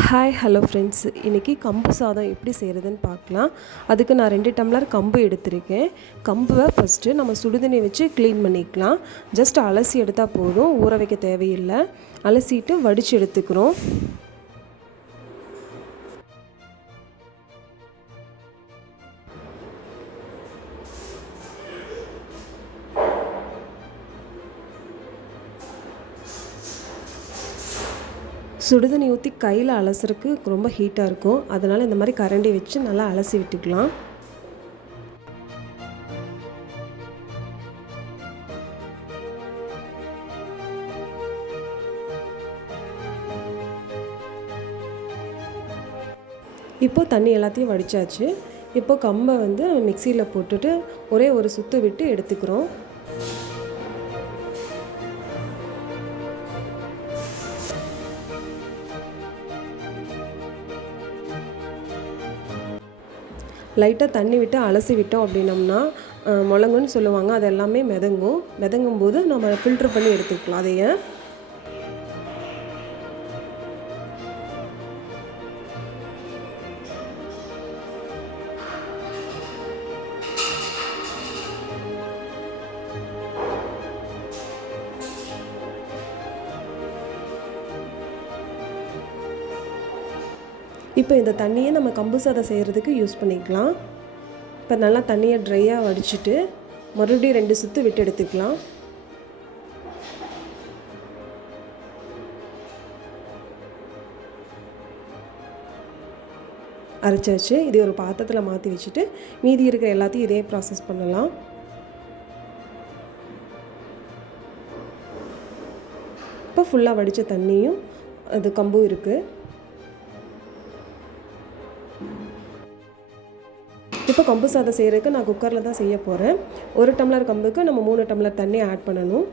Hi hello friends, இன்றைக்கி கம்பு சாதம் எப்படி செய்கிறதுன்னு பார்க்கலாம். அதுக்கு நான் 2 டம்ளர் கம்பு எடுத்திருக்கேன். கம்புவை ஃபஸ்ட்டு நம்ம சுடுதண்ணி வச்சு க்ளீன் பண்ணிக்கலாம். ஜஸ்ட் அலசி எடுத்தால் போதும், ஊற வைக்க தேவையில்லை. அலசிட்டு வடித்து எடுத்துக்கிறோம். சுடுதண்ணி ஊற்றி கையில் அலசுறதுக்கு ரொம்ப ஹீட்டாக இருக்கும். அதனால் இந்த மாதிரி கரண்டி வச்சு நல்லா அலசி விட்டுக்கலாம். இப்போது தண்ணி எல்லாத்தையும் வடித்தாச்சு. இப்போது கம்பை வந்து மிக்சியில் போட்டுட்டு ஒரே ஒரு சுற்று விட்டு எடுத்துக்கிறோம். லைட்டாக தண்ணி விட்டு அலசி விட்டோம் அப்படின்னம்னா முழங்குன்னு சொல்லுவாங்க, அது எல்லாமே மிதங்கும்போது நம்ம ஃபில்ட்ரு பண்ணி எடுத்துக்கலாம். அதையே இப்போ இந்த தண்ணியை நம்ம கம்பு சாதம் செய்கிறதுக்கு யூஸ் பண்ணிக்கலாம். இப்போ நல்லா தண்ணியை ட்ரையாக வடிச்சிட்டு மறுபடியும் 2 சுற்று விட்டு எடுத்துக்கலாம். அரைச்சாச்சு. இது ஒரு பாத்திரத்தில் மாற்றி வச்சுட்டு மீதி இருக்கிற எல்லாத்தையும் இதே ப்ராசஸ் பண்ணலாம். இப்போ ஃபுல்லாக வடித்த தண்ணியும் அது கம்பும் இருக்குது. இப்போ கம்பு சாதம் செய்கிறதுக்கு நான் குக்கரில் தான் செய்ய போகிறேன். 1 டம்ளர் கம்புக்கு நம்ம 3 டம்ளர் தண்ணி ஆட் பண்ணணும்.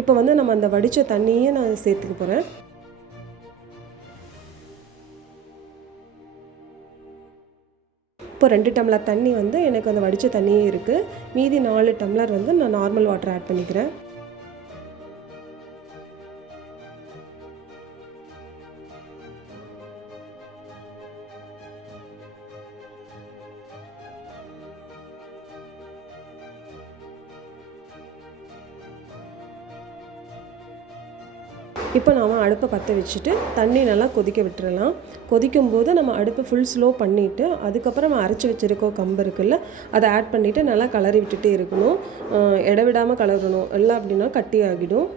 இப்போ வந்து நம்ம அந்த வடித்த தண்ணியை நான் சேர்த்துக்க போகிறேன். இப்போ 2 டம்ளர் தண்ணி வந்து எனக்கு அந்த வடித்த தண்ணியே இருக்குது. மீதி 4 டம்ளர் வந்து நான் நார்மல் வாட்டர் ஆட் பண்ணிக்கிறேன். இப்போ நாம் அடுப்பை பற்ற வச்சுட்டு தண்ணி நல்லா கொதிக்க விட்டுறலாம். கொதிக்கும்போது நம்ம அடுப்பை ஃபுல் ஸ்லோ பண்ணிவிட்டு அதுக்கப்புறம் நம்ம அரைச்சி வச்சுருக்கோம் கம்பு இருக்குல்ல, அதை ஆட் பண்ணிவிட்டு நல்லா கலரி விட்டுட்டே இருக்கணும். இடவிடாமல் கலரணும், எல்லாம் அப்படின்னா கட்டி ஆகிடும்.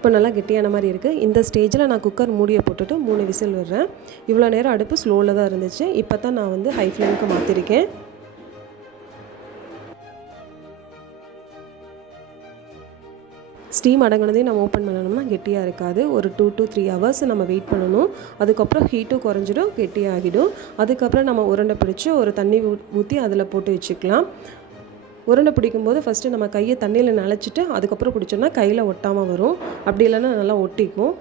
இப்போ நல்லா கெட்டியான மாதிரி இருக்குது. இந்த ஸ்டேஜில் நான் குக்கர் மூடியை போட்டுட்டு 3 விசில் விடுறேன். இவ்வளோ நேரம் அடுப்பு ஸ்லோவில் தான் இருந்துச்சு. இப்போ தான் நான் வந்து ஹை ஃப்ளேமுக்கு மாற்றிருக்கேன். ஸ்டீம் அடங்கினதையும் நம்ம ஓப்பன் பண்ணணும்னா கெட்டியாக இருக்காது. ஒரு 2 to 3 ஹவர்ஸ் நம்ம வெயிட் பண்ணணும். அதுக்கப்புறம் ஹீட்டும் குறைஞ்சிடும், கெட்டியாகிடும். அதுக்கப்புறம் நம்ம உருண்டை பிடிச்சி ஒரு தண்ணி ஊற்றி அதில் போட்டு வச்சுக்கலாம். உருண்டை பிடிக்கும்போது ஃபஸ்ட்டு நம்ம கையை தண்ணியில் நனைச்சிட்டு அதுக்கப்புறம் பிடிச்சோன்னா கையில் ஒட்டாமல் வரும். அப்படி இல்லைன்னா நல்லா ஒட்டிக்கும்.